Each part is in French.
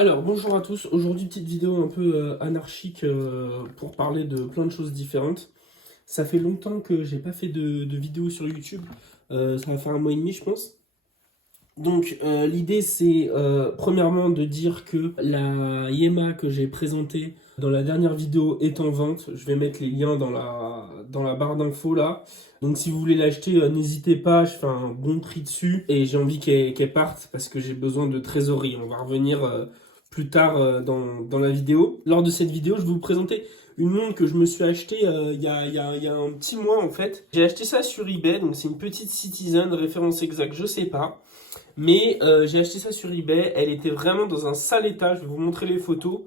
Alors, bonjour à tous. Aujourd'hui, petite vidéo un peu anarchique pour parler de plein de choses différentes. Ça fait longtemps que j'ai pas fait de vidéo sur YouTube. Ça va faire un mois et demi, je pense. Donc, l'idée, c'est premièrement de dire que la Yema que j'ai présentée dans la dernière vidéo est en vente. Je vais mettre les liens dans la barre d'infos là. Donc, si vous voulez l'acheter, n'hésitez pas. Je fais un bon prix dessus. Et j'ai envie qu'elle parte parce que j'ai besoin de trésorerie. On va revenir plus tard dans la vidéo. Lors de cette vidéo, je vais vous présenter une montre que je me suis achetée il y a un petit mois en fait. J'ai acheté ça sur eBay. Donc, c'est une petite Citizen, référence exacte, je sais pas. Mais j'ai acheté ça sur eBay, elle était vraiment dans un sale état, je vais vous montrer les photos.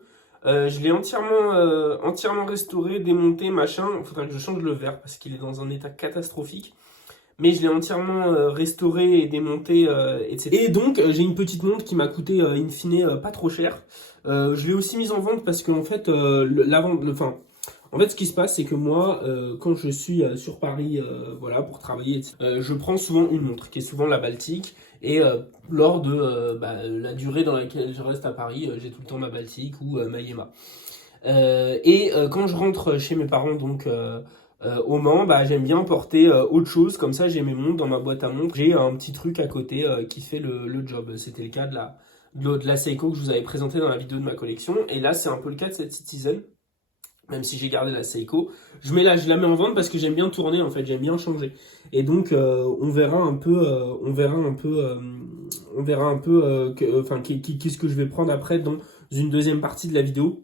Je l'ai entièrement restauré, démonté, machin. Il faudra que je change le verre parce qu'il est dans un état catastrophique. Mais je l'ai entièrement restauré et démonté, etc. Et donc j'ai une petite montre qui m'a coûté in fine pas trop cher. Je l'ai aussi mise en vente parce qu'en fait, en fait, ce qui se passe, c'est que moi, quand je suis sur Paris, voilà, pour travailler, etc., je prends souvent une montre, qui est souvent la Baltique. Et lors de la durée dans laquelle je reste à Paris, j'ai tout le temps ma Baltique ou ma Yema. Quand je rentre chez mes parents, donc au Mans, j'aime bien porter autre chose. Comme ça, j'ai mes montres dans ma boîte à montres. J'ai un petit truc à côté qui fait le job. C'était le cas de la Seiko que je vous avais présenté dans la vidéo de ma collection. Et là, c'est un peu le cas de cette Citizen. Même si j'ai gardé la Seiko, je la mets en vente parce que j'aime bien tourner en fait, j'aime bien changer. Et donc on verra un peu, qu'est-ce que je vais prendre après dans une deuxième partie de la vidéo.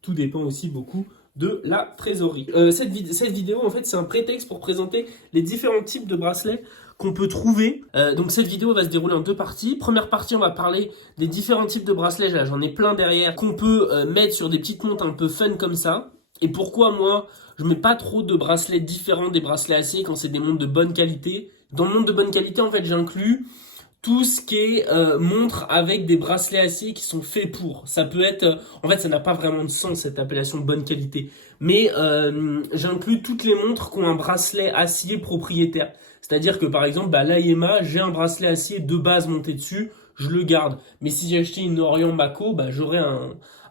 Tout dépend aussi beaucoup de la trésorerie. Cette vidéo en fait c'est un prétexte pour présenter les différents types de bracelets qu'on peut trouver. Donc cette vidéo va se dérouler en deux parties. Première partie, on va parler des différents types de bracelets. Là, j'en ai plein derrière qu'on peut mettre sur des petites montres un peu fun comme ça. Et pourquoi moi, je mets pas trop de bracelets différents des bracelets acier quand c'est des montres de bonne qualité. Dans le montre de bonne qualité, en fait, j'inclus tout ce qui est montre avec des bracelets acier qui sont faits pour. Ça peut être... en fait, ça n'a pas vraiment de sens, cette appellation de bonne qualité. Mais j'inclus toutes les montres qui ont un bracelet acier propriétaire. C'est-à-dire que, par exemple, la Yema, j'ai un bracelet acier de base monté dessus, je le garde. Mais si j'ai acheté une Orient Mako, j'aurai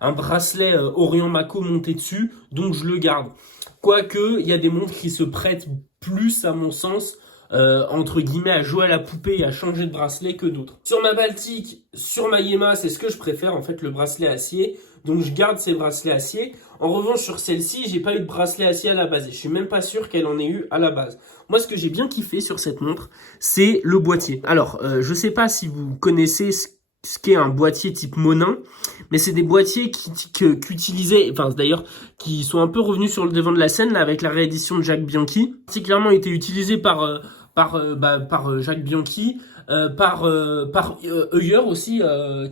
un bracelet Orient Mako monté dessus, donc je le garde. Quoique, il y a des montres qui se prêtent plus, à mon sens, entre guillemets, à jouer à la poupée et à changer de bracelet que d'autres. Sur ma Baltique, sur ma Yema, c'est ce que je préfère, en fait, le bracelet acier. Donc je garde ces bracelets acier. En revanche, sur celle-ci, j'ai pas eu de bracelet acier à la base. Et je suis même pas sûr qu'elle en ait eu à la base. Moi, ce que j'ai bien kiffé sur cette montre, c'est le boîtier. Alors, je sais pas si vous connaissez ce qu'est un boîtier type Monin, mais c'est des boîtiers qu'utilisaient, enfin d'ailleurs, qui sont un peu revenus sur le devant de la scène là, avec la réédition de Jacques Bianchi, particulièrement été utilisé par Jacques Bianchi, par Heuer aussi,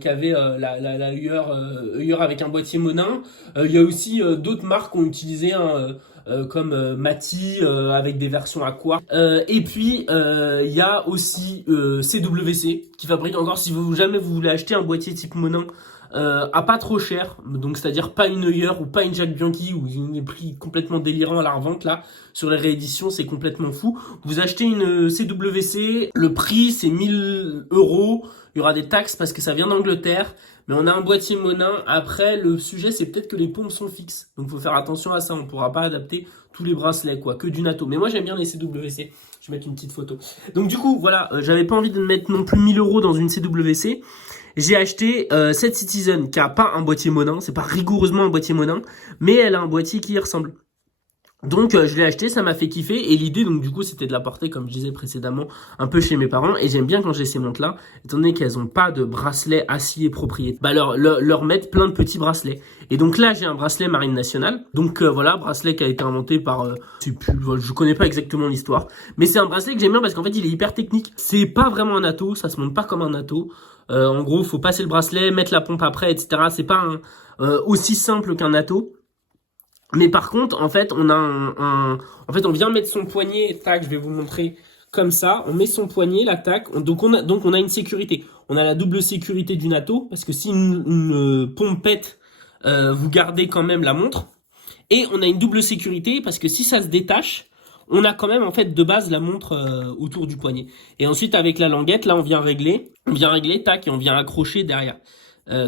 qui avait la Heuer avec un boîtier Monin. Il y a aussi d'autres marques qui ont utilisé comme Mati avec des versions Aqua. Et puis il y a aussi CWC qui fabrique encore, si jamais vous voulez acheter un boîtier type Monin à pas trop cher, donc c'est-à-dire pas une Heuer ou pas une Jacques Bianchi où il y a des prix complètement délirants à la revente là, sur les rééditions c'est complètement fou. Vous achetez une CWC, le prix c'est 1000 €, il y aura des taxes parce que ça vient d'Angleterre, mais on a un boîtier Monin. Après le sujet c'est peut-être que les pompes sont fixes, donc faut faire attention à ça, on pourra pas adapter tous les bracelets quoi, que du NATO. Mais moi j'aime bien les CWC, je vais mettre une petite photo. Donc du coup voilà, j'avais pas envie de mettre non plus 1000 € dans une CWC. J'ai acheté cette Citizen qui a pas un boîtier Monin, c'est pas rigoureusement un boîtier Monin, mais elle a un boîtier qui y ressemble. Donc je l'ai acheté, ça m'a fait kiffer, et l'idée donc du coup c'était de la porter comme je disais précédemment un peu chez mes parents, et j'aime bien quand j'ai ces montres là, étant donné qu'elles ont pas de bracelet acier propriétaire, leur mettre plein de petits bracelets. Et donc là j'ai un bracelet Marine Nationale, donc voilà, bracelet qui a été inventé par, je connais pas exactement l'histoire, mais c'est un bracelet que j'aime bien parce qu'en fait il est hyper technique, c'est pas vraiment un NATO, ça se monte pas comme un NATO. En gros, faut passer le bracelet, mettre la pompe après, etc. C'est pas aussi simple qu'un NATO. Mais par contre, en fait, on vient mettre son poignet, tac, je vais vous montrer comme ça. On met son poignet, là, tac. Donc on a une sécurité. On a la double sécurité du NATO, parce que si une pompe pète, vous gardez quand même la montre. Et on a une double sécurité, parce que si ça se détache, on a quand même en fait de base la montre autour du poignet. Et ensuite avec la languette, là on vient régler, tac, et on vient accrocher derrière.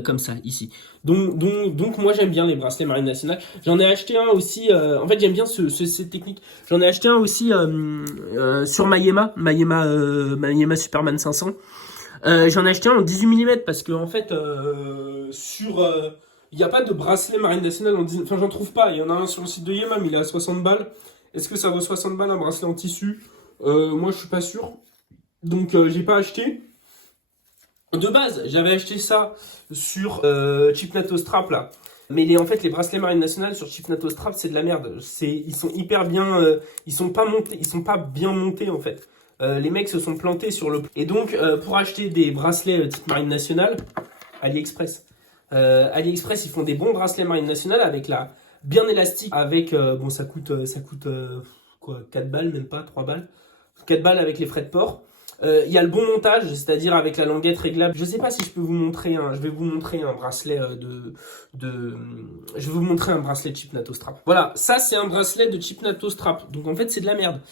comme ça, ici. Donc moi j'aime bien les bracelets Marine Nationale. J'en ai acheté un aussi, en fait j'aime bien cette technique. J'en ai acheté un aussi sur Mayema Superman 500. J'en ai acheté un en 18 mm parce que en fait il n'y a pas de bracelet Marine Nationale en 18. Enfin j'en trouve pas, il y en a un sur le site de Yema mais il est à 60 balles. Est-ce que ça vaut 60 balles un bracelet en tissu? Moi je suis pas sûr. Donc j'ai pas acheté. De base, j'avais acheté ça sur Chipnato Strap là. Mais en fait, les bracelets Marine Nationale sur Chipnato Strap, c'est de la merde. Ils sont hyper bien, ils sont pas montés, ils sont pas bien montés en fait. Les mecs se sont plantés sur le. Et donc, pour acheter des bracelets type Marine Nationale, AliExpress. AliExpress, ils font des bons bracelets Marine Nationale avec la bien élastique. Avec bon, ça coûte quoi, 4 balles, même pas 3 balles. 4 balles avec les frais de port. Il y a le bon montage, c'est-à-dire avec la languette réglable. Je sais pas si je peux vous montrer je vais vous montrer un bracelet je vais vous montrer un bracelet Chipnato Strap. Voilà, ça c'est un bracelet de Chipnato Strap. Donc en fait c'est de la merde.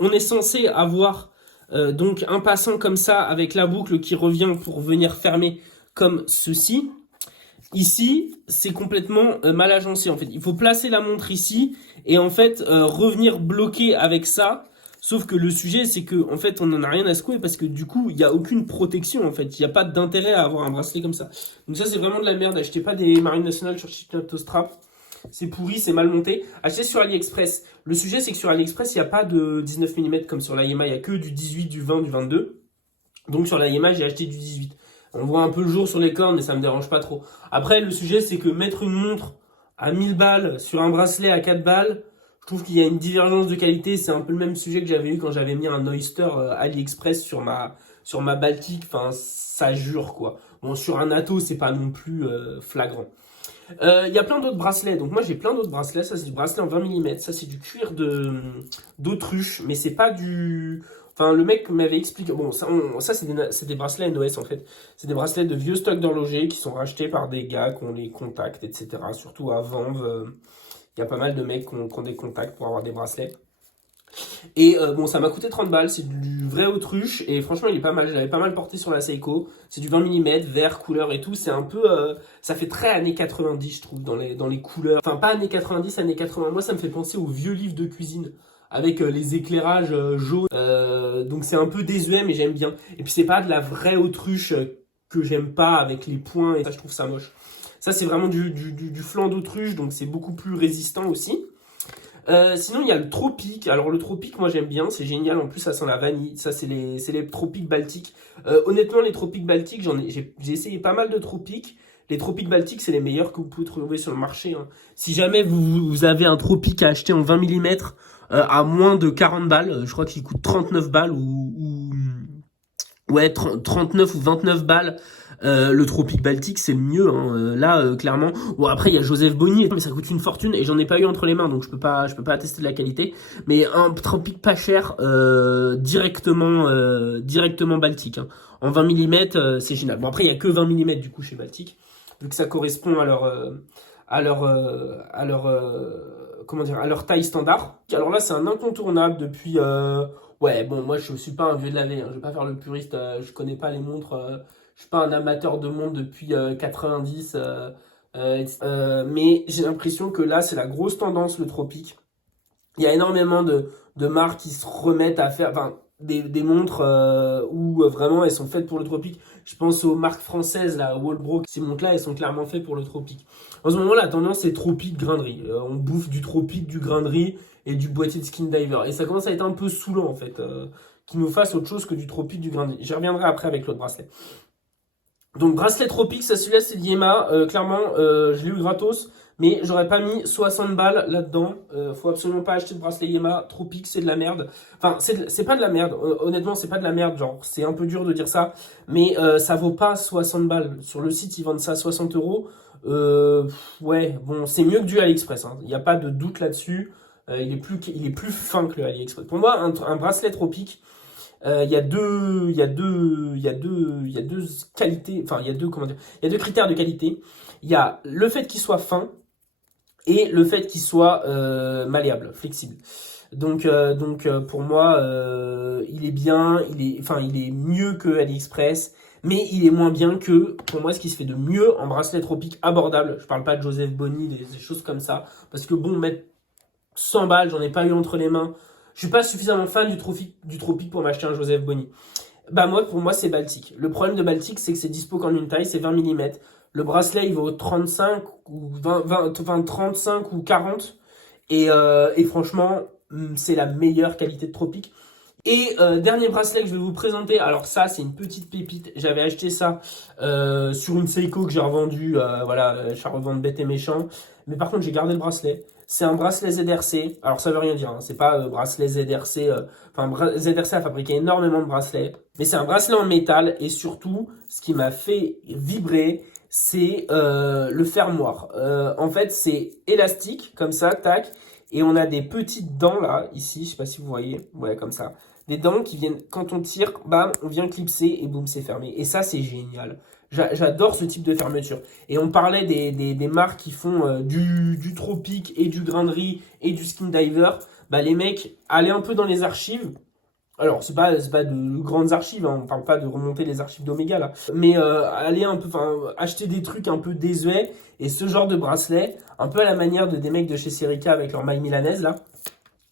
On est censé avoir donc un passant comme ça avec la boucle qui revient pour venir fermer comme ceci. Ici, c'est complètement mal agencé en fait. Il faut placer la montre ici et en fait revenir bloquer avec ça. Sauf que le sujet, c'est que en fait, on n'en a rien à secouer parce que du coup, il n'y a aucune protection en fait. Il n'y a pas d'intérêt à avoir un bracelet comme ça. Donc ça, c'est vraiment de la merde. Achetez pas des Marines Nationales sur Chipnato Strap. C'est pourri, c'est mal monté. Achetez sur AliExpress. Le sujet, c'est que sur AliExpress, il n'y a pas de 19 mm comme sur la Yema. Il n'y a que du 18, du 20, du 22. Donc sur la Yema, j'ai acheté du 18. On voit un peu le jour sur les cornes, mais ça me dérange pas trop. Après, le sujet, c'est que mettre une montre à 1000 balles sur un bracelet à 4 balles, je trouve qu'il y a une divergence de qualité. C'est un peu le même sujet que j'avais eu quand j'avais mis un Oyster AliExpress sur ma Baltique. Enfin, ça jure, quoi. Bon, sur un Atto, c'est pas non plus flagrant. Il y a plein d'autres bracelets. Donc moi, j'ai plein d'autres bracelets. Ça, c'est du bracelet en 20 mm. Ça, c'est du cuir d'autruche. Mais c'est pas du... Enfin, le mec m'avait expliqué... Bon, ça c'est des bracelets NOS, en fait. C'est des bracelets de vieux stocks d'horloger qui sont rachetés par des gars qui ont les contacts, etc. Surtout à Vanves. Il y a pas mal de mecs qui ont des contacts pour avoir des bracelets. Et bon, ça m'a coûté 30 balles, c'est du vrai autruche, et franchement, il est pas mal. Je l'avais pas mal porté sur la Seiko. C'est du 20 mm, vert, couleur et tout. C'est un peu. Ça fait très années 90, je trouve, dans les couleurs. Enfin, pas années 90, années 80. Moi, ça me fait penser aux vieux livres de cuisine, avec les éclairages jaunes. Donc, c'est un peu désuet, mais j'aime bien. Et puis, c'est pas de la vraie autruche que j'aime pas, avec les points, et ça, je trouve ça moche. Ça, c'est vraiment du flanc d'autruche, donc c'est beaucoup plus résistant aussi. Sinon, il y a le tropique. Alors, le tropique, moi, j'aime bien. C'est génial. En plus, ça sent la vanille. Ça, c'est les tropiques baltiques. Honnêtement, les tropiques baltiques, j'ai essayé pas mal de tropiques. Les tropiques baltiques, c'est les meilleurs que vous pouvez trouver sur le marché. Hein. Si jamais vous avez un tropique à acheter en 20 mm à moins de 40 balles, je crois qu'il coûte 39 balles ouais, 39 ou 29 balles. Le tropique baltique, c'est le mieux. Hein. Là, clairement. Bon, après, il y a Joseph Bonnier, mais ça coûte une fortune et j'en ai pas eu entre les mains, donc je peux pas attester de la qualité. Mais un tropique pas cher, directement baltique. Hein. En 20 mm, c'est génial. Bon, après, il y a que 20 mm du coup chez Baltique, vu que ça correspond comment dire, à leur taille standard. Alors là, c'est un incontournable depuis. Ouais, bon, moi, je suis pas un vieux de l'année. Hein. Je vais pas faire le puriste. Je connais pas les montres. Je suis pas un amateur de montres depuis 90. Mais j'ai l'impression que là, c'est la grosse tendance, le tropique. Il y a énormément de marques qui se remettent à faire des montres où vraiment elles sont faites pour le tropique. Je pense aux marques françaises, là, Walbro. Ces montres-là, elles sont clairement faites pour le tropique. En ce moment, la tendance, c'est tropique grainerie. On bouffe du tropique, du grainerie et du boîtier de skin diver. Et ça commence à être un peu saoulant, en fait, qu'ils nous fassent autre chose que du tropique, du grainerie. J'y reviendrai après avec l'autre bracelet. Donc, bracelet tropique, ça, celui-là, c'est Yema. Clairement, je l'ai eu gratos. Mais j'aurais pas mis 60 balles là-dedans. Faut absolument pas acheter de bracelet Yema. Tropique, c'est de la merde. Enfin, c'est pas de la merde. Honnêtement, c'est pas de la merde. Genre, c'est un peu dur de dire ça. Mais ça vaut pas 60 balles. Sur le site, ils vendent ça à 60 euros. Ouais, bon, c'est mieux que du AliExpress. Il n'y a pas de doute là-dessus. Il est plus fin que le AliExpress. Pour moi, un bracelet tropique, il y a deux qualités. Enfin, il y a deux critères de qualité. Il y a le fait qu'il soit fin et le fait qu'il soit malléable, flexible. Donc pour moi, il est bien, il est mieux que AliExpress. mais il est moins bien que, pour moi, ce qui se fait de mieux en bracelet tropique abordable. Je parle pas de Joseph Bonny, des choses comme ça, parce que bon, mettre 100 balles, j'en ai pas eu entre les mains. Je suis pas suffisamment fan du tropique pour m'acheter un Joseph Bonny. Bah moi, pour moi, c'est Baltic. Le problème de Baltic, c'est que c'est dispo qu'en une taille, c'est 20 mm. Le bracelet, il vaut 35 ou 35 ou 40. Et franchement, c'est la meilleure qualité de tropique. Et dernier bracelet que je vais vous présenter, alors ça c'est une petite pépite, j'avais acheté ça sur une Seiko que j'ai revendu, voilà, je vais revendre bête et méchant, mais par contre j'ai gardé le bracelet. C'est un bracelet ZRC, alors ça veut rien dire, hein. C'est pas bracelet ZRC, ZRC a fabriqué énormément de bracelets, mais c'est un bracelet en métal, et surtout ce qui m'a fait vibrer, c'est le fermoir. En fait c'est élastique, comme ça, tac, et on a des petites dents là, ici, je sais pas si vous voyez, ouais comme ça. Des dents qui viennent, quand on tire, bam, on vient clipser et boum, c'est fermé. Et ça, c'est génial. J'adore ce type de fermeture. Et on parlait des marques qui font du tropique et du grain de riz et du skin diver. Bah, les mecs, allez un peu dans les archives. Alors, c'est pas de grandes archives, hein, on parle pas de remonter les archives d'Omega là. Mais allez un peu, acheter des trucs un peu désuets. Et ce genre de bracelet, un peu à la manière des mecs de chez Serica avec leur maille milanaise là.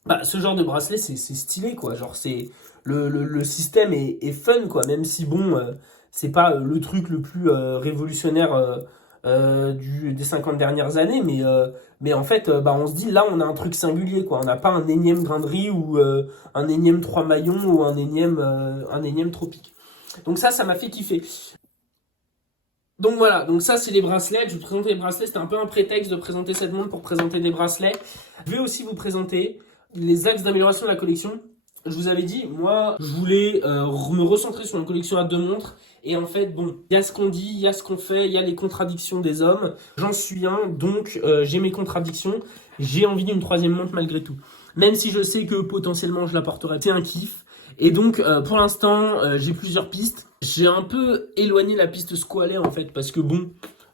Bah, ce genre de bracelet, c'est stylé, quoi. Genre, c'est le système est fun, quoi. Même si, bon, c'est pas le truc le plus révolutionnaire des 50 dernières années, mais en fait, bah, on se dit, là, on a un truc singulier, quoi. On n'a pas un énième grain de riz ou un énième 3 maillons ou un énième tropique. Donc ça m'a fait kiffer. Donc voilà, donc ça c'est les bracelets, je vais vous présenter les bracelets, c'était un peu un prétexte de présenter cette montre pour présenter des bracelets. Je vais aussi vous présenter les axes d'amélioration de la collection. Je vous avais dit, moi je voulais me recentrer sur une collection à 2 montres. Et en fait, bon, il y a ce qu'on dit, il y a ce qu'on fait, il y a les contradictions des hommes. J'en suis un, donc j'ai mes contradictions. J'ai envie d'une 3e montre malgré tout. Même si je sais que potentiellement je la porterai, c'est un kiff. Et donc pour l'instant, j'ai plusieurs pistes. J'ai un peu éloigné la piste squalée en fait, parce que bon,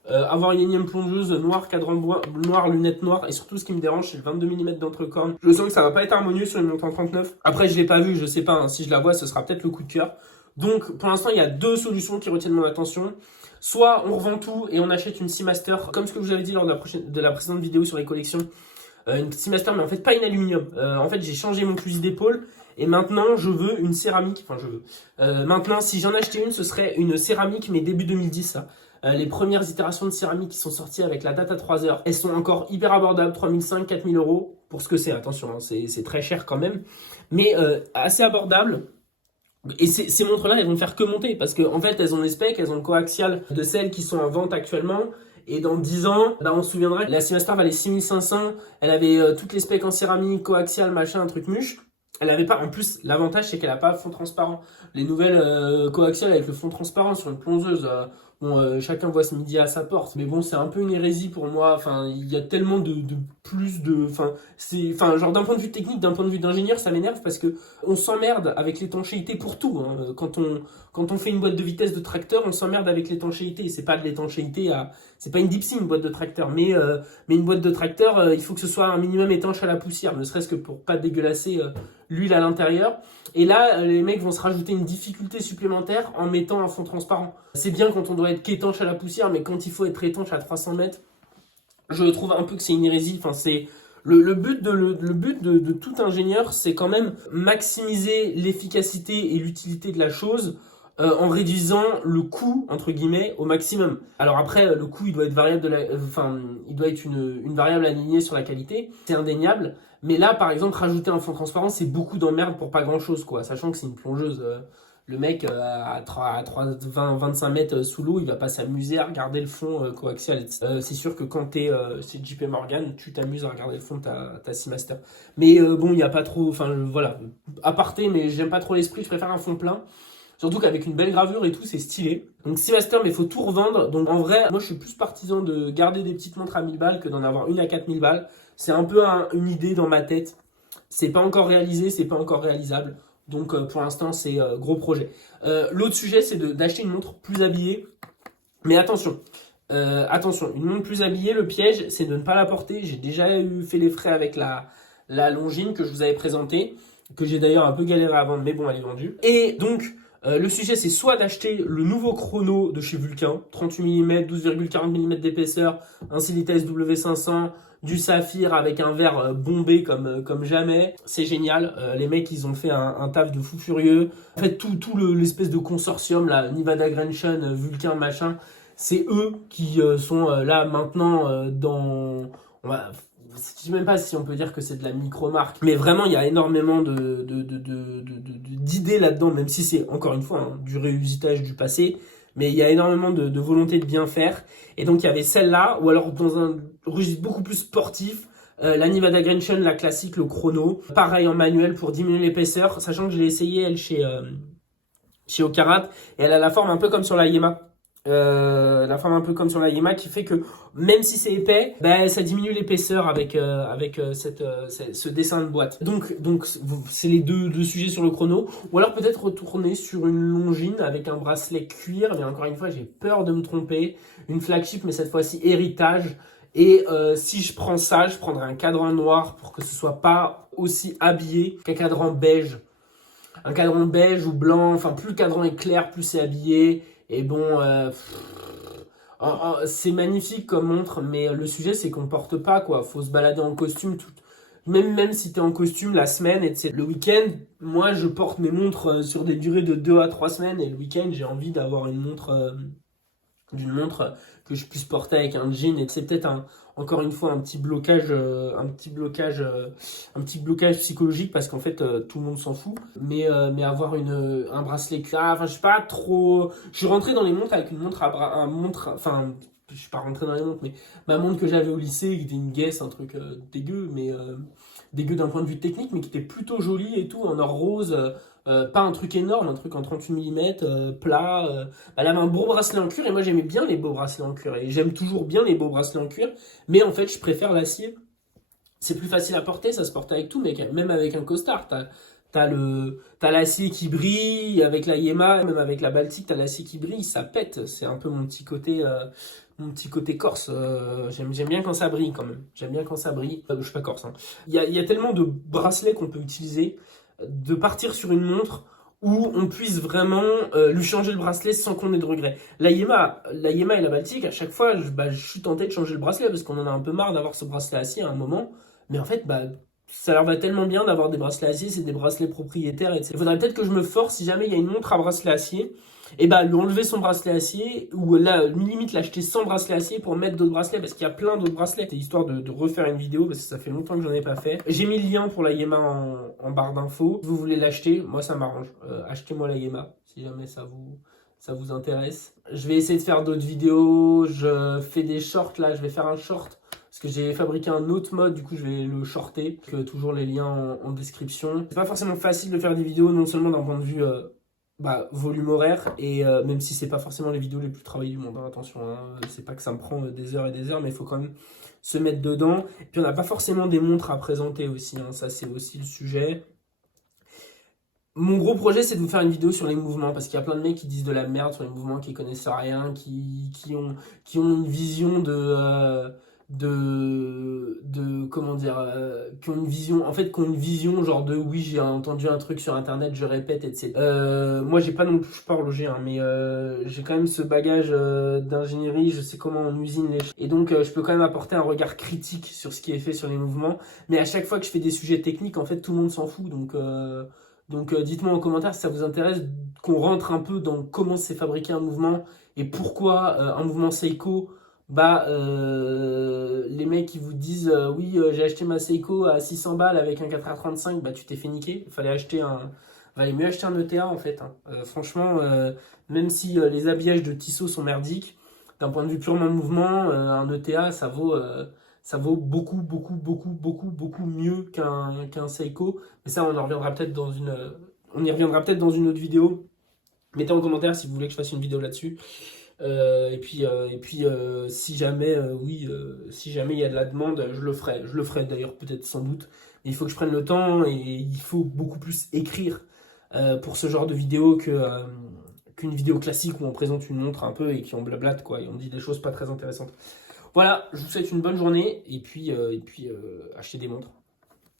avoir une énième plongeuse noire, cadran noir, lunettes noires, et surtout ce qui me dérange, c'est le 22 mm d'entrecorne. Je sens que ça va pas être harmonieux sur une montre en 39. Après, je l'ai pas vu, je sais pas, hein, si je la vois, ce sera peut-être le coup de cœur. Donc pour l'instant, il y a 2 solutions qui retiennent mon attention. Soit on revend tout et on achète une Seamaster, comme ce que je vous avais dit lors de la précédente vidéo sur les collections. Une Seamaster, mais en fait pas une aluminium. En fait, j'ai changé mon fusil d'épaule. Et maintenant, je veux une céramique. Enfin, je veux. Maintenant, si j'en achetais une, ce serait une céramique, mais début 2010, ça. Les premières itérations de céramique qui sont sorties avec la date à 3 heures, elles sont encore hyper abordables, 3500, 4000 euros pour ce que c'est. Attention, hein, c'est très cher quand même, mais assez abordable. Et ces montres-là, elles vont faire que monter parce qu'en fait, elles ont des specs, elles ont le coaxial de celles qui sont en vente actuellement. Et dans 10 ans, bah, on se souviendra que la Seamaster valait 6500, elle avait toutes les specs en céramique, coaxial, machin, un truc muche. Elle avait pas, en plus, l'avantage c'est qu'elle a pas fond transparent. Les nouvelles coaxiales avec le fond transparent sur une plongeuse, chacun voit ce midi à sa porte. Mais bon, c'est un peu une hérésie pour moi. Enfin, il y a tellement de plus de, genre d'un point de vue technique, d'un point de vue d'ingénieur, ça m'énerve parce que on s'emmerde avec l'étanchéité pour tout. Hein. Quand on fait une boîte de vitesse de tracteur, on s'emmerde avec l'étanchéité. C'est pas de l'étanchéité c'est pas une Dipsy une boîte de tracteur, mais une boîte de tracteur, il faut que ce soit un minimum étanche à la poussière, ne serait-ce que pour pas dégueulasser l'huile à l'intérieur. Et là, les mecs vont se rajouter une difficulté supplémentaire en mettant un fond transparent. C'est bien quand on doit être qu'étanche à la poussière, mais quand il faut être étanche à 300 mètres, je trouve un peu que c'est une hérésie. Enfin, c'est le but de tout ingénieur, c'est quand même maximiser l'efficacité et l'utilité de la chose en réduisant le coût entre guillemets au maximum. Alors après, le coût il doit être variable il doit être une variable alignée sur la qualité, c'est indéniable. Mais là, par exemple, rajouter un fond transparent, c'est beaucoup d'emmerde pour pas grand chose, quoi. Sachant que c'est une plongeuse. Le mec, à 25 mètres sous l'eau, il va pas s'amuser à regarder le fond coaxial. C'est sûr que quand t'es chez JP Morgan, tu t'amuses à regarder le fond de ta Seamaster. Mais bon, il n'y a pas trop. Enfin, voilà. Aparté, mais j'aime pas trop l'esprit, je préfère un fond plein. Surtout qu'avec une belle gravure et tout, c'est stylé. Donc Seamaster, mais il faut tout revendre. Donc en vrai, moi je suis plus partisan de garder des petites montres à 1000 balles que d'en avoir une à 4000 balles. C'est un peu une idée dans ma tête. C'est pas encore réalisé, c'est pas encore réalisable. Donc pour l'instant, c'est gros projet. L'autre sujet, c'est d'acheter une montre plus habillée. Mais attention, une montre plus habillée, le piège, c'est de ne pas la porter. J'ai déjà fait les frais avec la Longines que je vous avais présentée, que j'ai d'ailleurs un peu galéré à vendre, mais bon, elle est vendue. Et donc, Le sujet, c'est soit d'acheter le nouveau chrono de chez Vulcain, 38 mm, 12,40 mm d'épaisseur, un Celita SW500, du saphir avec un verre bombé comme jamais. C'est génial. Les mecs, ils ont fait un taf de fou furieux. En fait, tout l'espèce de consortium, là, Nevada Grenchen, Vulcain, machin, c'est eux qui sont là maintenant dans... Je ne sais même pas si on peut dire que c'est de la micro-marque, mais vraiment il y a énormément d'idées là-dedans, même si c'est encore une fois hein, du réusitage du passé, mais il y a énormément de volonté de bien faire. Et donc il y avait celle-là, ou alors dans un registre beaucoup plus sportif, la Nevada Grenchen, la classique, le chrono, pareil en manuel pour diminuer l'épaisseur, sachant que je l'ai essayé elle chez Ocarat, et elle a la forme un peu comme sur la Yema. La forme un peu comme sur la Yema qui fait que même si c'est épais, ben, ça diminue l'épaisseur avec ce dessin de boîte. Donc c'est les deux sujets sur le chrono. Ou alors peut-être retourner sur une longine avec un bracelet cuir. Mais encore une fois, j'ai peur de me tromper. Une flagship, mais cette fois-ci héritage. Et si je prends ça, je prendrai un cadran noir pour que ce soit pas aussi habillé qu'un cadran beige. Un cadran beige ou blanc, enfin plus le cadran est clair, plus c'est habillé. Et bon, c'est magnifique comme montre, mais le sujet c'est qu'on porte pas quoi. Faut se balader en costume, même si t'es en costume la semaine et le week-end. Moi, je porte mes montres sur des durées de 2 à 3 semaines et le week-end j'ai envie d'avoir une montre, d'une montre que je puisse porter avec un jean. Et c'est peut-être encore une fois un petit blocage psychologique parce qu'en fait tout le monde s'en fout, mais avoir un bracelet cuir, enfin je suis pas trop, je suis rentré dans les montres avec une montre enfin je suis pas rentré dans les montres, mais ma montre que j'avais au lycée qui était une Guess, un truc dégueu, mais dégueu d'un point de vue technique, mais qui était plutôt jolie et tout, en or rose, pas un truc énorme, un truc en 38 mm, plat. Elle avait un beau bracelet en cuir et moi j'aimais bien les beaux bracelets en cuir et j'aime toujours bien les beaux bracelets en cuir, mais en fait je préfère l'acier. C'est plus facile à porter, ça se porte avec tout, mais même avec un costard, t'as l'acier qui brille, avec la Yema, même avec la Baltique, t'as l'acier qui brille, ça pète. C'est un peu mon petit côté corse. J'aime bien quand ça brille quand même. J'aime bien quand ça brille. Je suis pas corse. Hein. Il y a tellement de bracelets qu'on peut utiliser, de partir sur une montre où on puisse vraiment lui changer le bracelet sans qu'on ait de regrets. La Yema et la Baltique, à chaque fois, je suis tenté de changer le bracelet parce qu'on en a un peu marre d'avoir ce bracelet acier à un moment. Mais en fait, ça leur va tellement bien d'avoir des bracelets acier, c'est des bracelets propriétaires, etc. Il faudrait peut-être que je me force, si jamais il y a une montre à bracelet acier, et lui enlever son bracelet acier, ou là, limite l'acheter sans bracelet acier pour mettre d'autres bracelets, parce qu'il y a plein d'autres bracelets. C'est histoire de refaire une vidéo, parce que ça fait longtemps que j'en ai pas fait. J'ai mis le lien pour la Yema en barre d'infos. Si vous voulez l'acheter, moi ça m'arrange. Achetez-moi la Yema, si jamais ça vous intéresse. Je vais essayer de faire d'autres vidéos, je fais des shorts là, je vais faire un short. Parce que j'ai fabriqué un autre mode, du coup je vais le shorter. Toujours les liens en description. C'est pas forcément facile de faire des vidéos, non seulement d'un point de vue volume horaire, et même si c'est pas forcément les vidéos les plus travaillées du monde, hein, attention, hein, c'est pas que ça me prend des heures et des heures, mais il faut quand même se mettre dedans. Et puis on n'a pas forcément des montres à présenter aussi, hein, ça c'est aussi le sujet. Mon gros projet, c'est de vous faire une vidéo sur les mouvements, parce qu'il y a plein de mecs qui disent de la merde sur les mouvements, qui connaissent rien, qui ont une vision comment dire, qui ont une vision, en fait, qui ont une vision genre de oui, j'ai entendu un truc sur internet, je répète, etc. Moi, j'ai pas non plus, je suis pas horloger, hein, mais j'ai quand même ce bagage d'ingénierie, je sais comment on usine les choses. Et donc, je peux quand même apporter un regard critique sur ce qui est fait sur les mouvements, mais à chaque fois que je fais des sujets techniques, en fait, tout le monde s'en fout, donc dites-moi en commentaire si ça vous intéresse qu'on rentre un peu dans comment c'est fabriqué un mouvement et pourquoi un mouvement Seiko, les mecs qui vous disent oui j'ai acheté ma Seiko à 600 balles avec un 4h35, tu t'es fait niquer, valait mieux acheter un ETA en fait. Hein. Franchement, même si les habillages de Tissot sont merdiques, d'un point de vue purement mouvement, un ETA ça vaut beaucoup, beaucoup, beaucoup, beaucoup, beaucoup mieux qu'un Seiko. Mais ça, on y reviendra peut-être dans une autre vidéo. Mettez en commentaire si vous voulez que je fasse une vidéo là-dessus. Et puis, si jamais, si jamais il y a de la demande, je le ferai. Je le ferai d'ailleurs peut-être sans doute. Mais il faut que je prenne le temps et il faut beaucoup plus écrire pour ce genre de vidéo qu'une vidéo classique où on présente une montre un peu et qui on blablate quoi. Et on dit des choses pas très intéressantes. Voilà, je vous souhaite une bonne journée et puis achetez des montres.